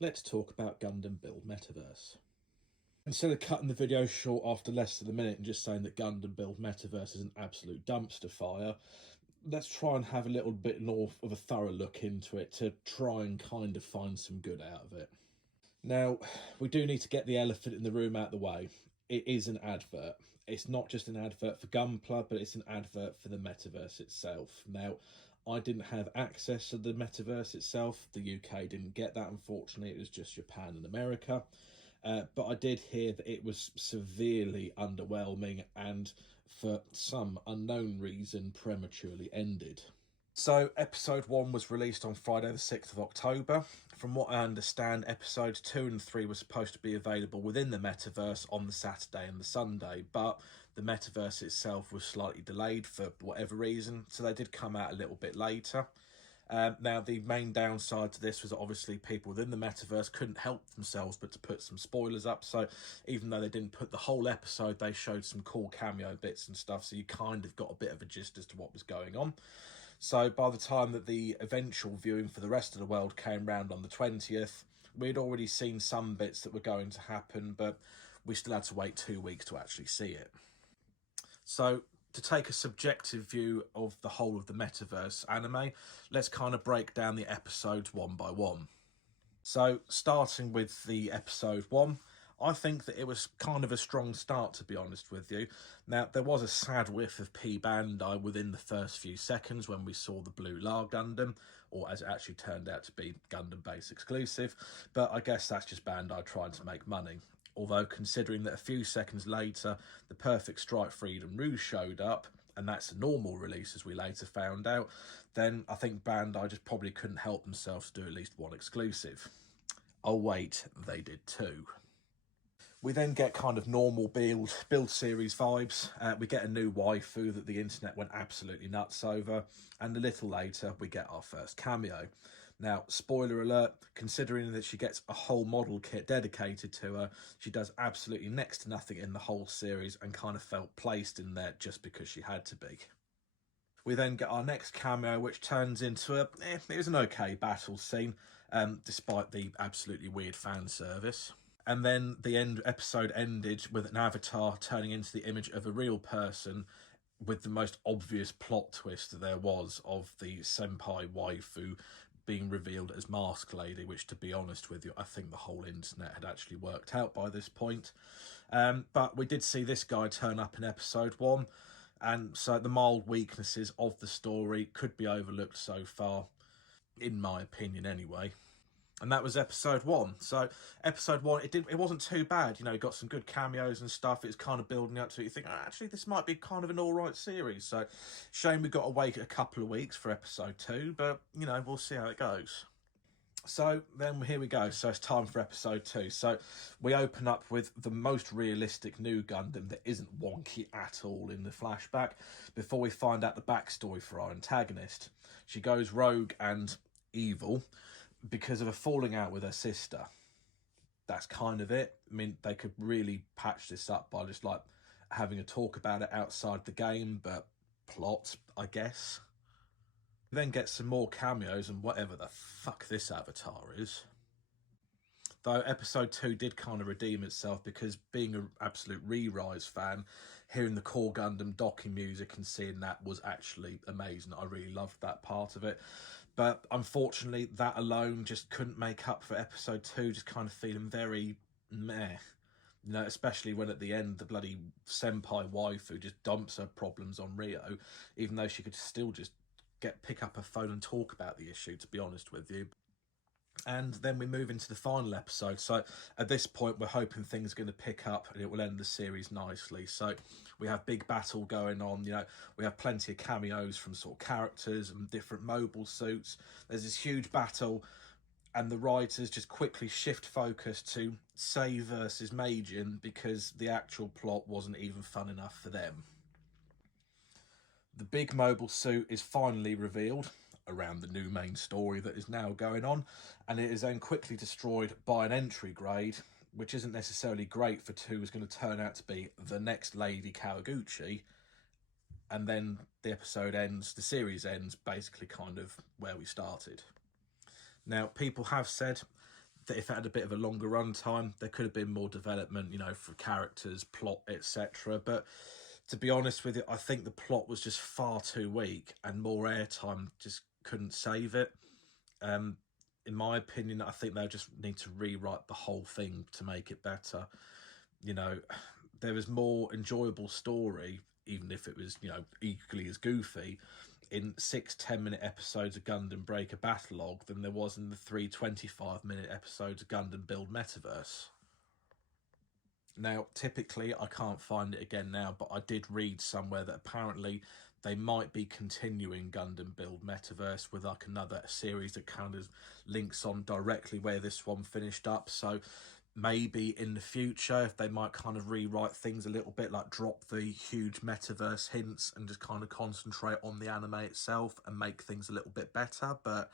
let's talk about Gundam Build Metaverse. Instead of cutting the video short after less than a minute and just saying that Gundam Build Metaverse is an absolute dumpster fire, let's try and have a little bit more of a thorough look into it to try and kind of find some good out of it. Now, we do need to get the elephant in the room out of the way. It is an advert. It's not just an advert for Gunpla, but it's an advert for the metaverse itself. Now, I didn't have access to the metaverse itself. The UK didn't get that, unfortunately. It was just Japan and America. But I did hear that it was severely underwhelming and, for some unknown reason, prematurely ended. So, episode 1 was released on Friday the 6th of October. From what I understand, episodes 2 and 3 were supposed to be available within the metaverse on the Saturday and the Sunday, but the metaverse itself was slightly delayed for whatever reason, so they did come out a little bit later. Now, the main downside to this was that obviously people within the metaverse couldn't help themselves but to put some spoilers up. So even though they didn't put the whole episode, they showed some cool cameo bits and stuff. So you kind of got a bit of a gist as to what was going on. So by the time that the eventual viewing for the rest of the world came round on the 20th, we'd already seen some bits that were going to happen, but we still had to wait 2 weeks to actually see it. So to take a subjective view of the whole of the metaverse anime, let's kind of break down the episodes one by one. So starting with the episode 1, I think that it was kind of a strong start, to be honest with you. Now, there was a sad whiff of P Bandai within the first few seconds when we saw the Blue La Gundam, or as it actually turned out to be, Gundam Base exclusive, but I guess that's just Bandai trying to make money. Although, considering that a few seconds later, the Perfect Strike Freedom Rouge showed up, and that's a normal release as we later found out, then I think Bandai just probably couldn't help themselves to do at least one exclusive. Oh wait, they did too. We then get kind of normal build series vibes. We get a new waifu that the internet went absolutely nuts over, and a little later we get our first cameo. Now, spoiler alert, considering that she gets a whole model kit dedicated to her, she does absolutely next to nothing in the whole series and kind of felt placed in there just because she had to be. We then get our next cameo, which turns into it was an okay battle scene, despite the absolutely weird fan service. And then the episode ended with an avatar turning into the image of a real person, with the most obvious plot twist that there was of the senpai waifu being revealed as Mask Lady, which, to be honest with you, I think the whole internet had actually worked out by this point. But we did see this guy turn up in episode 1, and so the mild weaknesses of the story could be overlooked so far, in my opinion anyway. And that was episode 1. So episode 1, it wasn't too bad. You know, got some good cameos and stuff. It's kind of building up to it. You think, oh, actually, this might be kind of an all right series. So shame we got to wait a couple of weeks for episode 2, but, you know, we'll see how it goes. So then here we go. So it's time for episode 2. So we open up with the most realistic new Gundam that isn't wonky at all in the flashback, before we find out the backstory for our antagonist. She goes rogue and evil because of a falling out with her sister. That's kind of it. I mean, they could really patch this up by just like having a talk about it outside the game, but plot, I guess. Then get some more cameos and whatever the fuck this avatar is. Though episode 2 did kind of redeem itself, because being an absolute Re-Rise fan, hearing the Core Gundam docking music and seeing that was actually amazing. I really loved that part of it. But unfortunately, that alone just couldn't make up for episode 2, just kind of feeling very meh. You know, especially when at the end, the bloody senpai waifu just dumps her problems on Rio, even though she could still just pick up her phone and talk about the issue, to be honest with you. And then we move into the final episode. So at this point, we're hoping things are going to pick up and it will end the series nicely. So we have big battle going on. You know, we have plenty of cameos from sort of characters and different mobile suits. There's this huge battle, and the writers just quickly shift focus to Sei versus Meijin because the actual plot wasn't even fun enough for them. The big mobile suit is finally revealed around the new main story that is now going on, and it is then quickly destroyed by an entry grade, which isn't necessarily great for who's going to turn out to be the next Lady Kawaguchi. And then the episode ends, the series ends basically kind of where we started. Now, people have said that if it had a bit of a longer run time, there could have been more development, you know, for characters, plot, etc. But to be honest with you, I think the plot was just far too weak, and more airtime just couldn't save it. In my opinion, I think they just need to rewrite the whole thing to make it better. You know, there was more enjoyable story, even if it was, you know, equally as goofy, in 6 10-minute episodes of Gundam Breaker Battlelog than there was in the 3 25-minute episodes of Gundam Build Metaverse. Now, typically, I can't find it again now, but I did read somewhere that apparently they might be continuing Gundam Build Metaverse with like another series that kind of links on directly where this one finished up. So maybe in the future, if they might kind of rewrite things a little bit, like drop the huge metaverse hints and just kind of concentrate on the anime itself and make things a little bit better. But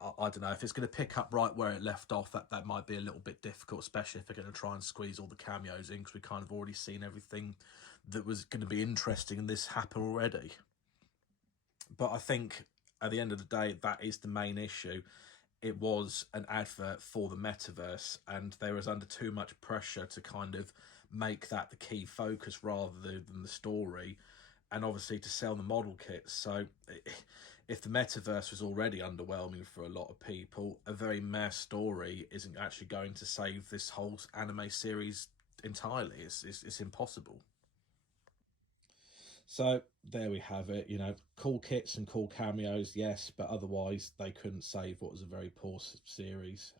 I don't know if it's going to pick up right where it left off. That might be a little bit difficult, especially if they're going to try and squeeze all the cameos in, because we kind of already seen everything that was going to be interesting in this happen already. But I think at the end of the day, that is the main issue. It was an advert for the metaverse, and they was under too much pressure to kind of make that the key focus rather than the story, and obviously to sell the model kits. So if the metaverse was already underwhelming for a lot of people, a very meh story isn't actually going to save this whole anime series entirely. It's impossible. So there we have it. You know, cool kits and cool cameos, yes, but otherwise they couldn't save what was a very poor series.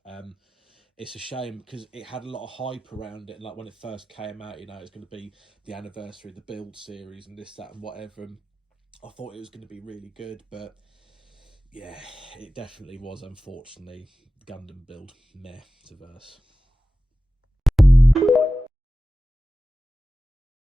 It's a shame because it had a lot of hype around it. Like when it first came out, you know, it was going to be the anniversary of the Build series and this, that, and whatever. And I thought it was going to be really good, but yeah, it definitely was. Unfortunately, Gundam Build Metaverse.